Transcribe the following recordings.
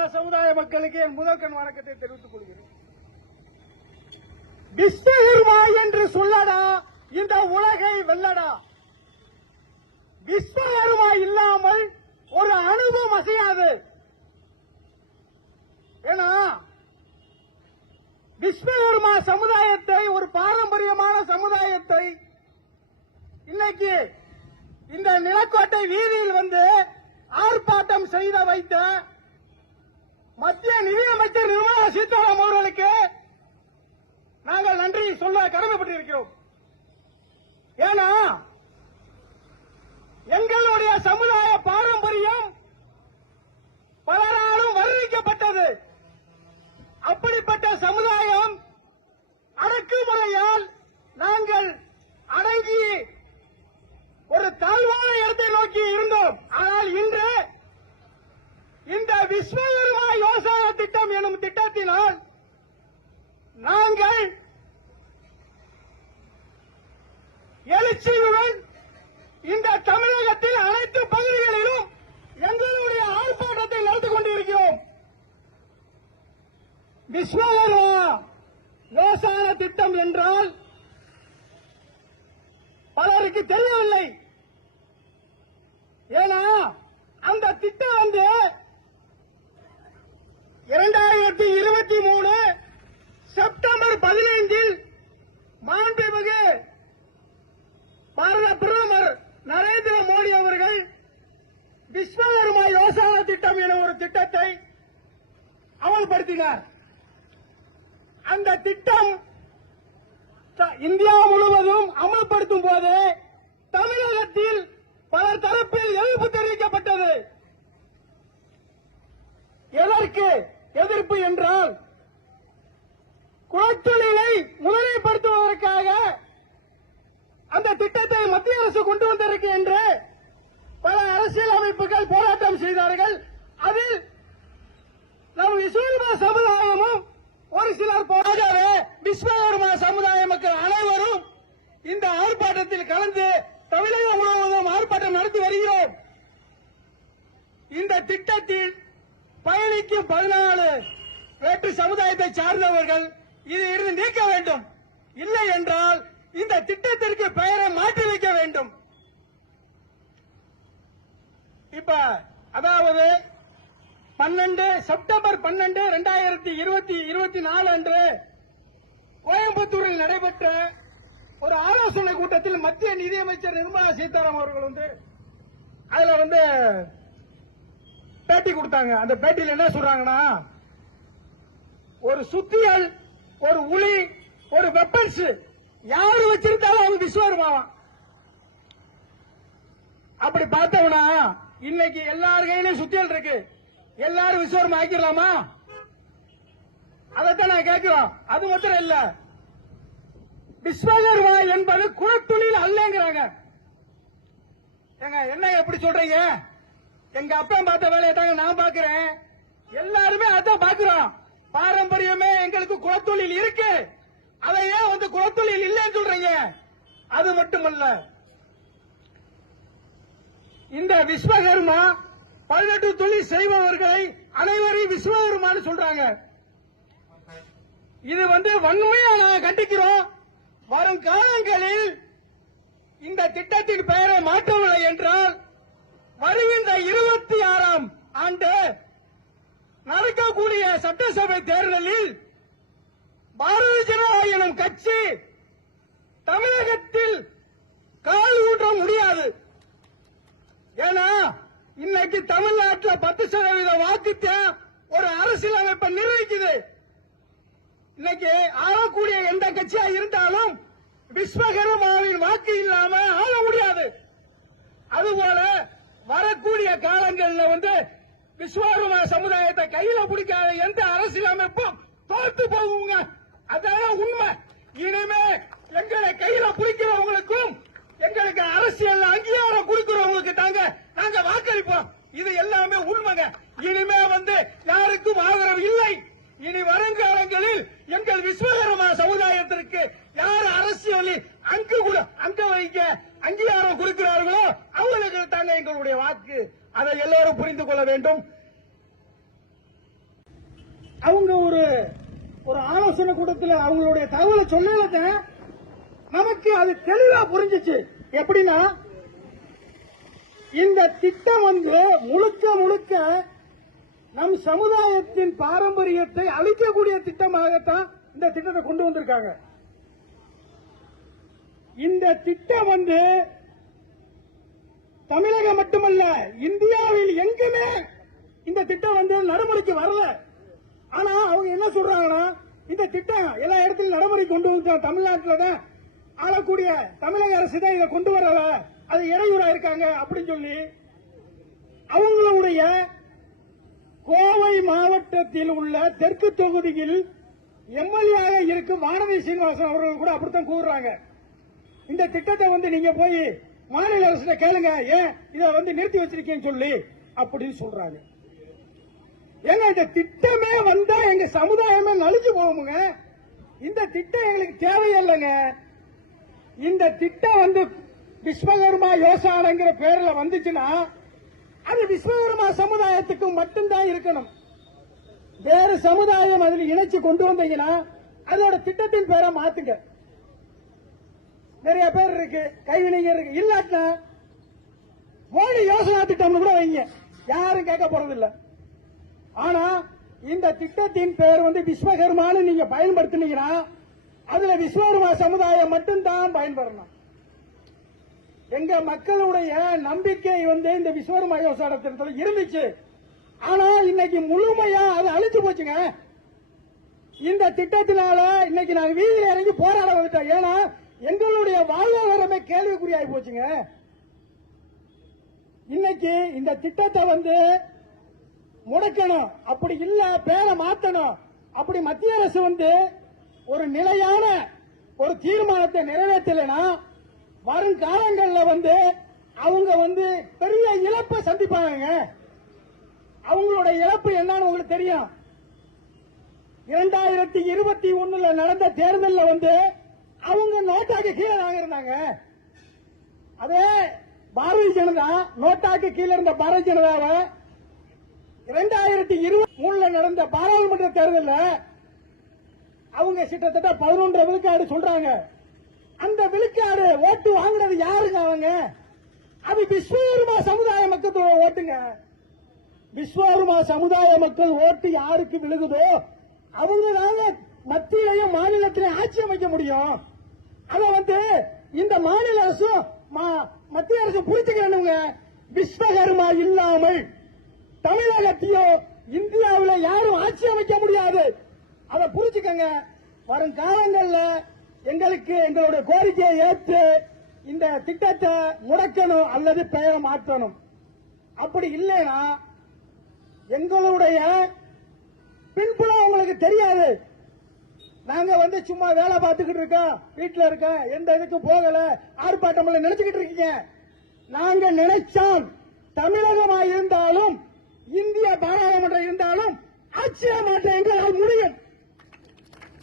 விஸ்வகர்மா சமுதாய மக்களுக்கு என் முதற்கண் வணக்கத்தை தெரிவித்துக் கொள்கிறேன். விஸ்வகர்மா என்று சொல்லடா இந்த உலகை வெல்லடா. விஸ்வகர்மா இல்லாமல் ஒரு அனுபவம் அசையாது. ஏன்னா விஸ்வகர்மா சமுதாயத்தை ஒரு பாரம்பரியமான சமுதாயத்தை இன்னைக்கு இந்த நிலக்கோட்டை வீதியில் வந்து ஆர்ப்பாட்டம் செய்த வைத்த மத்திய நிதியமைச்சர் நிர்மலா சீதாராமன் அவர்களுக்கு நாங்கள் நன்றி சொல்ல கடமைப்பட்டிருக்கிறோம். ஏன்னா எங்களுடைய சமுதாய பாரம்பரியம் பலராலும் வர்ணிக்கப்பட்டது அப்படிப்பட்ட சமுதாய அடக்குமுறையால் நாங்கள் அடங்கி ஒரு தாழ்வான இடத்தை நோக்கி இருந்தோம் ஆனால் இன்று இந்த விஸ்வகர்மா யோசனா திட்டம் எனும் திட்டத்தினால் நாங்கள் எழுச்சியுடன் இந்த தமிழகத்தில் அனைத்து பகுதிகளிலும் எங்களுடைய ஆர்ப்பாட்டத்தை நடத்தி கொண்டிருக்கிறோம் விஸ்வகர்மா யோசன திட்டம் என்றால் பலருக்கு தெரியவில்லை. ஏன்னா அந்த திட்டம் வந்து இரண்டாயிரத்தி இருபத்தி மூணு செப்டம்பர் பதினைந்தில் மாண்புமிகு பாரத பிரதமர் நரேந்திர மோடி அவர்கள் விஸ்வகர்மா யோசனா திட்டம் என ஒரு திட்டத்தை அமல்படுத்தினார். அந்த திட்டம் இந்தியா முழுவதும் அமல்படுத்தும் போது தமிழகத்தில் பலர் தரப்பில் எதிர்ப்பு தெரிவிக்கப்பட்டது. எதற்கு எதிர்ப்பு என்றால் குலத்தொழிலை முதன்மைப்படுத்துவதற்காக அந்த திட்டத்தை மத்திய அரசு கொண்டு வந்திருக்கு என்று பல அரசியல் அமைப்புகள் போராட்டம் செய்தார்கள். அதில் நம் விஸ்வகர்மா சமுதாயமும் ஒரு சிலர் போராடவே விஸ்வகர்மா சமுதாய மக்கள் அனைவரும் இந்த ஆர்ப்பாட்டத்தில் கலந்து தமிழகம் முழுவதும் ஆர்ப்பாட்டம் நடத்தி வருகிறோம். இந்த திட்டத்தில் பயணிக்கும் பதினாலு வேற்று சமுதாயத்தை சார்ந்தவர்கள் இதில் இருந்து நீக்க வேண்டும். இல்லை என்றால் இந்த திட்டத்திற்கு பெயரை மாற்றி வைக்க வேண்டும். இப்ப அதாவது பன்னெண்டு செப்டம்பர் பன்னெண்டு ரெண்டாயிரத்தி இருபத்தி இருபத்தி நாலு அன்று கோயம்புத்தூரில் நடைபெற்ற ஒரு ஆலோசனை கூட்டத்தில் மத்திய நிதியமைச்சர் நிர்மலா சீதாராமன் அவர்கள் வந்து அதுல வந்து பேட்டி கொடுத்தாங்க. அந்த பேட்டியில் என்ன சொல்றாங்கன்னா ஒரு சுத்தியல் ஒரு உளி ஒரு வெப்பன்ஸ் யாரு வச்சிருந்தாலும் அவங்க விஸ்வருமாவான் அப்படி பார்த்தோம்னா இன்னைக்கு எல்லார் கையிலும் சுத்தியல் இருக்கு. எல்லாரும் விஸ்வரம் ஆக்கிடலாமா? அதைத்தான் நான் கேட்கிறோம். அது மாத்திரம் இல்ல. விஸ்வகர்மா என்பது குலத்தொழில் அல்லங்கிறாங்க. ஏங்க என்ன எப்படி சொல்றீங்க? எங்க அப்பா பார்த்த வேலையை தாங்க நான் பாக்குறேன் எல்லாருமே அதான் பாக்குறோம் பாரம்பரியமே எங்களுக்கு குலத்தொழில் இருக்கு. அதை ஏன் வந்து குலத்தொழில் இல்லைன்னு சொல்றீங்க? அது மட்டுமல்ல. இந்த விஸ்வகர்மா பதினெட்டு தொழில் செய்பவர்களை அனைவரையும் விஸ்வகர்மான்னு சொல்றாங்க. இது வந்து வன்மையா நாங்க கண்டிக்கிறோம். வரும் காலங்களில் இந்த திட்டத்தின் பெயரை மாற்றவில்லை என்றால் வருகின்ற இருபத்தி ஆறாம் ஆண்டு நடக்கக்கூடிய சட்டசபை தேர்தலில் பாரதிய ஜனதா எனும் கட்சி தமிழகத்தில் கால் ஊற்ற முடியாது. ஏன்னா இன்னைக்கு தமிழ்நாட்டில் பத்து சதவீத வாக்குத்த ஒரு அரசியல் அமைப்பை நிர்வகிக்குது இன்னைக்கு ஆளக்கூடிய எந்த கட்சியா இருந்தாலும் விஸ்வகர்மாவின் வாக்கு இல்லாம ஆள முடியாது. அதுபோல வரக்கூடிய காலங்களில் வந்து விஸ்வகர்மா சமுதாயத்தை கையில பிடிக்காத எந்த அரசியல் அமைப்பும் தோத்து போகுங்க. அதான் உண்மை. இனிமே எங்களை கையில பிடிக்கிறவங்களுக்கும் எங்களுக்கு அரசியல் அங்கீகாரம் கொடுக்கிறவங்களுக்கு தாங்க நாங்க வாக்களிப்போம். இது எல்லாமே உண்மைங்க. இனிமே வந்து யாருக்கும் ஆதரவு இல்லை. இனி வருங்காலங்களில் எங்கள் விஸ்வகர்மா சமுதாயத்திற்கு யார் அரசியலில் அங்கு கூட அங்க வைக்க அங்கீகாரம் கொடுக்கிறார்களோ அவர்களுக்கு தாங்க எங்களுடைய வாக்கு. அதை எல்லாரும் புரிந்து கொள்ள வேண்டும். அவங்க ஒரு ஒரு ஆலோசனை கூட்டத்தில் அவங்களுடைய தகவலை சொன்னால்தான் நமக்கு அது தெளிவா புரிஞ்சிச்சு. எப்படின்னா இந்த திட்டம் வந்து முழுக்க முழுக்க நம் சமுதாயத்தின் பாரம்பரியத்தை அழிக்கக்கூடிய திட்டமாகத்தான் இந்த திட்டத்தை கொண்டு வந்திருக்காங்க. இந்த திட்டம் வந்து தமிழகம் மட்டுமல்ல இந்தியாவில் எங்குமே இந்த திட்டம் வந்து நடைமுறைக்கு வரல. ஆனா அவங்க என்ன சொல்றாங்கன்னா இந்த திட்டம் எல்லா இடத்துலயும் நடைமுறை கொண்டு வந்து தமிழ்நாட்டில் தான் ஆளக்கூடிய தமிழக அரசு தான் இதை கொண்டு வரல. அது இடையூறா இருக்காங்க அப்படின்னு சொல்லி அவங்களுடைய கோவை மாவட்டத்தில் உள்ள தெற்கு தொகுதியில் எம்எல்ஏ இருக்கும் வானதி சீனிவாசன் அவர்கள் கூட அப்படித்தான் கூறுறாங்க. இந்த திட்டத்தை வந்து நீங்க போய் மாநில அரசு கேளுங்க. ஏன்? இதை வந்து நிறுத்தி வச்சிருக்கீங்கன்னு சொல்லி அப்படின்னு சொல்றாங்க. ஏங்க இந்த திட்டமே வந்தா எங்க சமுதாயமே நலிஞ்சு போகுங்க இந்த திட்டம் எங்களுக்கு தேவையில்லைங்க. இந்த திட்டம் வந்து விஸ்வகர்மா யோசனைங்கிற பேர்ல வந்துச்சுன்னா அது விஸ்வகர்மா சமுதாயத்துக்கு மட்டும்தான் இருக்கணும். வேறு சமுதாயம் அதில் இணைச்சு கொண்டு வந்தீங்கன்னா அதோட திட்டத்தின் பேரை மாத்துங்க. நிறைய பேர் இருக்கு கைவினைஞர் இருக்கு. இல்லாட்டினா மோடி யோசனா திட்டம்னு கூட வைங்க. யாரும் கேட்க போறது ஆனா இந்த திட்டத்தின் பேர் வந்து விஸ்வகர்மான்னு நீங்க பயன்படுத்தினீங்கன்னா அதுல விஸ்வகர்மா சமுதாயம் மட்டும்தான் பயன்பெறணும். எங்க மக்களுடைய நம்பிக்கை வந்து இந்த விஸ்வகர்மா யோசனை திட்டத்தில் இருந்துச்சு. ஆனா இன்னைக்கு முழுமையா அது அழிச்சு போச்சுங்க. இந்த திட்டத்தினால இன்னைக்கு நாங்க வீதியில் இறங்கி போராட வந்துட்டோம் ஏன்னா எங்களுடைய வாழ்வாதாரமே கேள்விக்குறியாகி போச்சுங்க. இன்னைக்கு இந்த திட்டத்தை வந்து முடக்கணும். அப்படி இல்ல பேரை மாத்தணும். அப்படி மத்திய அரசு வந்து ஒரு நிலையான ஒரு தீர்மானத்தை நிறைவேற்றலைன்னா வரும் வந்து அவங்க வந்து பெரிய இழப்பை சந்திப்பாங்க அவங்களோட இழப்பு என்னன்னு உங்களுக்கு தெரியும். இரண்டாயிரத்தி இருபத்தி ஒண்ணுல நடந்த தேர்தலில் வந்து அவங்க நோட்டாக்கு கீழே இருந்தாங்க. அதே பாரதிய ஜனதா நோட்டாக்கு கீழே இருந்த பாரதிய ஜனதாவை இரண்டாயிரத்தி இருபத்தி மூணுல நடந்த பாராளுமன்ற தேர்தலில் அவங்க கிட்டத்தட்ட பதினொன்றரை விழுக்காடு சொல்றாங்க. அந்த விழுக்காடு ஓட்டு வாங்கினது யாருங்க அவங்க? அது விஸ்வகர்மா சமுதாய மக்கள் ஓட்டுங்க. விஸ்வகர்மா சமுதாய மக்கள் ஓட்டு யாருக்கு விழுகுதோ அவங்க தாங்க மத்தியிலையும் மாநிலத்திலையும் ஆட்சி அமைக்க முடியும். அத வந்து இந்த மாநில அரசும் மா- மத்திய அரசு புரிஞ்சுக்கிறனுங்க விஸ்வகர்மா இல்லாமல் தமிழகத்தையோ இந்தியாவில் யாரும் ஆட்சி அமைக்க முடியாது. அதை புரிஞ்சுக்கங்க. வரும் காலங்கள்ல எங்களுக்கு எங்களுடைய கோரிக்கையை ஏற்று இந்த திட்டத்தை முடக்கணும் அல்லது பெயரை மாற்றணும். அப்படி இல்லைன்னா எங்களுடைய பின்புலம் உங்களுக்கு தெரியாது. நாங்க வந்து சும்மா வேலை பார்த்துக்கிட்டு இருக்கோம் வீட்டுல இருக்கோம் எந்த இதுக்கு போகல ஆர்ப்பாட்டம் நினைச்சுக்கிட்டு இருக்கீங்க. நாங்க நினைச்சோம் தமிழகமா இருந்தாலும் இந்திய பாராளுமன்றம் இருந்தாலும் ஆட்சிய மாற்ற எங்களால் முடியும்.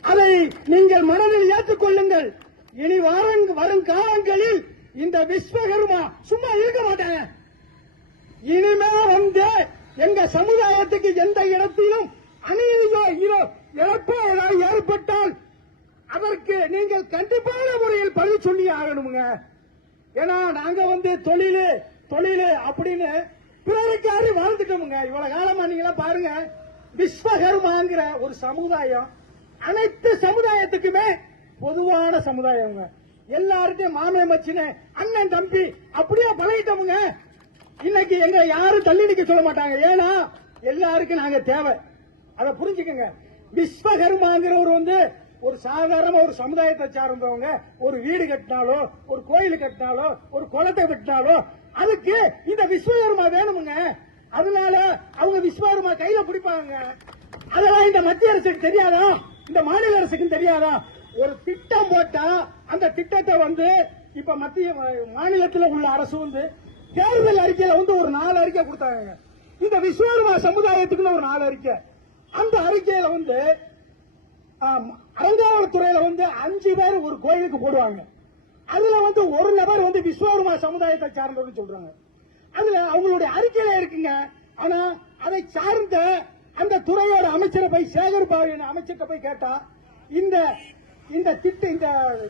அதை நீங்கள் மனதில் ஏற்றுக்கொள்ளுங்கள். இனி வரும் வரும் காலங்களில் இந்த விஸ்வகர்மா சும்மா இருக்க மாட்டேன் இனிமே வந்து எங்க சமுதாயத்துக்கு எந்த இடத்திலும் அநீதியோ இதோ இழப்போ ஏதாவது ஏற்பட்டால் அதற்கு நீங்கள் கண்டிப்பான முறையில் பதில் சொல்லி ஆகணுங்க ஏன்னா நாங்க வந்து தொழிலு தொழிலு அப்படின்னு பிறருக்காரு வாழ்ந்துட்டோமுங்க. இவ்வளவு காலமா நீங்களா பாருங்க விஸ்வகர்மாங்கிற ஒரு சமுதாயம் அனைத்து சமுதாயத்துக்குமே பொதுவான சமுதாயங்க. எல்லாருக்கும் மாமே மச்சின அண்ணன் தம்பி அப்படியே பழகிட்டோமுங்க இன்னைக்கு எங்க யாரும் தள்ளி நிக்க சொல்ல மாட்டாங்க. ஏன்னா எல்லாருக்கும் நாங்க தேவை. அதை புரிஞ்சுக்கங்க. விஸ்வகர்மாங்கிறவர் வந்து ஒரு சாதாரண ஒரு சமுதாயத்தை சார்ந்தவங்க. ஒரு வீடு கட்டினாலோ ஒரு கோயில் கட்டினாலோ ஒரு குளத்தை கட்டினாலோ அதுக்கு இந்த விஸ்வகர்மா வேணுமுங்க. அதனால அவங்க விஸ்வகர்மா கையில பிடிப்பாங்க. அதெல்லாம் இந்த மத்திய அரசுக்கு தெரியாதா? இந்த மாநில அரசுக்கு தெரியாதா? ஒரு திட்டம் போட்டா அந்த திட்டத்தை வந்து இப்ப மத்திய மாநிலத்தில் உள்ள அரசு வந்து தேர்தல் அறிக்கையில வந்து ஒரு நாலு அறிக்கை கொடுத்தாங்க. இந்த விஸ்வகர்மா சமுதாயத்துக்குன்னு ஒரு நாலு அறிக்கை. அந்த அறிக்கையில வந்து ஆம், வந்து அஞ்சு பேர் ஒரு கோயிலுக்கு போடுவாங்க. அதுல வந்து ஒரு நபர் வந்து விஸ்வகர்மா சமுதாயத்தை சார்ந்தவர்னு சொல்றாங்க. அதுல அவங்களுடைய அறிக்கையில இருக்குங்க. ஆனா அதை சார்ந்த அந்த துறையோட அமைச்சரை போய் சேகர் பாபு அமைச்சர்கிட்ட போய் கேட்டா இந்த இந்த திட்ட இந்த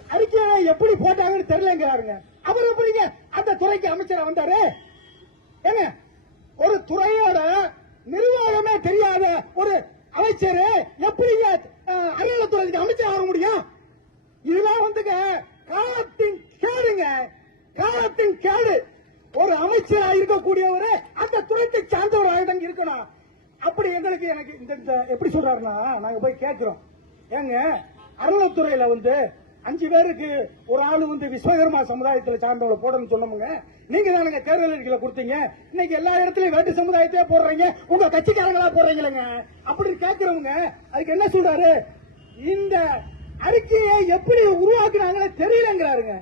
அறிக்கையை எப்படி போட்டாங்கன்னு தெரியலங்கிறாருங்க. அவர் எப்படிங்க அந்த துறைக்கு அமைச்சரா வந்தாரு? ஏங்க ஒரு துறையோட நிர்வாகமே தெரியாத ஒரு அமைச்சர் எப்படிங்க அஹ், அமைச்சர் ஆக முடியும்? இதெல்லாம் வந்துங்க காலத்தின் கேடுங்க காலத்தின் கேடு. ஒரு அமைச்சராக இருக்கக்கூடியவரு அந்த துறைக்கு சார்ந்தவராக தான் இருக்கணும். அப்படி எங்களுக்கு எனக்கு இந்த எப்படி சொல்றாருன்னா நாங்க போய் கேட்கிறோம். ஏங்க அறநிலைத்துறையில வந்து அஞ்சு பேருக்கு ஒரு ஆள் வந்து விஸ்வகர்மா சமுதாயத்துல சார்ந்தவங்களை போடணும்னு சொன்னோமுங்க. நீங்க தானுங்க தேர்தல் அறிக்கையில கொடுத்தீங்க. இன்னைக்கு எல்லா இடத்துலயும் வேட்டு சமுதாயத்தையே போடுறீங்க. உங்க கட்சிக்காரங்களா போடுறீங்களங்க. அப்படி கேட்கிறவங்க அதுக்கு என்ன சொல்றாரு? இந்த அறிக்கையை எப்படி உருவாக்குனாங்களே தெரியலங்கிறாருங்க.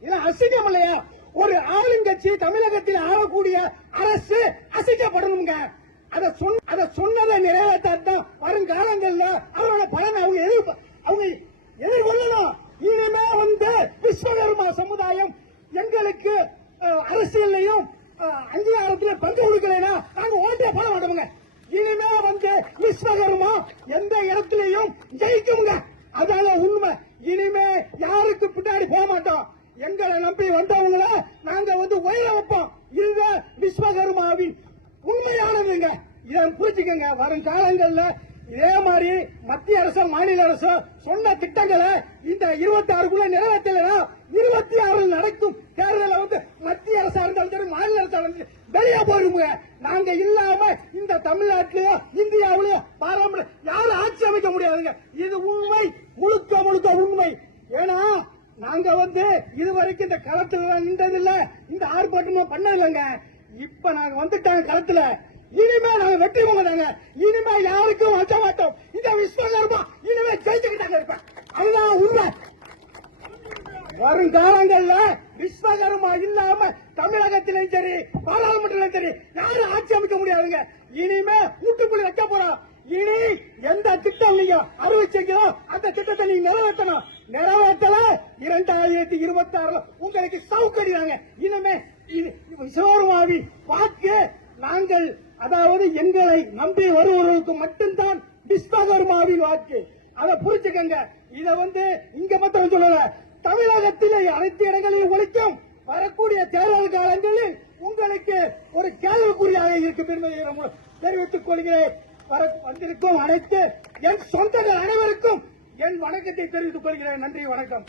இதெல்லாம் அசிங்கம் இல்லையா? ஒரு ஆளுங்கட்சி தமிழகத்தில் ஆளக்கூடிய அரசு அசிங்கப்படணுங்க அதை சொன்ன அதை சொன்னதை நிறைவேற்றாதான் வருங்காலங்கள்ல அவரோட பலனை அவங்க எதிர் அவங்க எதிர்கொள்ளணும். இனிமே வந்து விஸ்வகர்மா சமுதாயம் எங்களுக்கு அரசியல்லையும் அஹ், பங்கு கொடுக்கலைன்னா நாங்க ஓட்டே போட மாட்டோமுங்க. இனிமே வந்து விஸ்வகர்மா எந்த இடத்துலையும் ஜெயிக்குங்க அதால உண்மை. இனிமே யாருக்கு பின்னாடி போக மாட்டோம். எங்களை நம்பி வந்தவங்கள நாங்க வந்து உயர வைப்போம். இதுதான் விஸ்வகர்மாவின் உண்மையானதுங்க. இதை புரிஞ்சுக்கங்க வரும் காலங்கள்ல இதே மாதிரி மத்திய அரசு மாநில அரசு சொன்ன திட்டங்களை இந்த இருபத்தி ஆறுக்குள்ள நிறைவேற்றலாம் இருபத்தி ஆறு நடக்கும். தேர்தலில் வந்து மத்திய அரசா இருந்தாலும் சரி மாநில அரசா இருந்தாலும் வெளியே போயிருங்க. நாங்க இல்லாம இந்த தமிழ்நாட்டிலயோ இந்தியாவிலயோ பாரம்பரிய யாரும் ஆட்சி அமைக்க முடியாதுங்க. இது உண்மை முழுக்க முழுக்க உண்மை. ஏன்னா நாங்க வந்து இதுவரைக்கும் இந்த களத்துல நின்றதில்ல. இந்த ஆர்ப்பாட்டமும் பண்ணதில்லைங்க இப்ப நாங்க வந்துட்டாங்க களத்துல. இனிமே நாங்க வெற்றி போங்க இனிமே யாருக்கும் வச்ச மாட்டோம். இந்த விஸ்வகர்மா இனிமே ஜெயிச்சுக்கிட்டாங்க இருப்பேன் அதுதான் உண்மை. வருங்காலங்கள்ல விஸ்வகர்மா இல்லாம தமிழகத்திலும் சரி பாராளுமன்றத்திலும் சரி யாரும் ஆட்சி அமைக்க முடியாதுங்க. இனிமே வீட்டுக்குள்ள வைக்க போறோம். இனி எந்த திட்டம் நீங்க அறிவிச்சீங்களோ அந்த திட்டத்தை நீங்க நிறைவேற்றணும். நிறைவேற்றல இரண்டாயிரத்தி இருபத்தி ஆறுல உங்களுக்கு சவுக்கடிறாங்க இனிமே இது வாக்கு நாங்கள் அதாவது எங்களை நம்பி வருவர்களுக்கு மட்டும்தான் விஸ்வகர்மாவின் வாக்கு அதை புரிச்சுக்கங்க இத வந்து இங்க மாத்திரம் சொல்லல. தமிழகத்திலே அனைத்து இடங்களிலும் ஒழிக்கும் வரக்கூடிய தேர்தல் காலங்களில் உங்களுக்கு ஒரு கேள்விக்குறியாக இருக்கும் என்பதை தெரிவித்துக் கொள்கிறேன். வர வந்திருக்கும் அனைத்து என் சொந்தங்கள் அனைவருக்கும் என் வணக்கத்தை தெரிவித்துக் கொள்கிறேன். நன்றி வணக்கம்.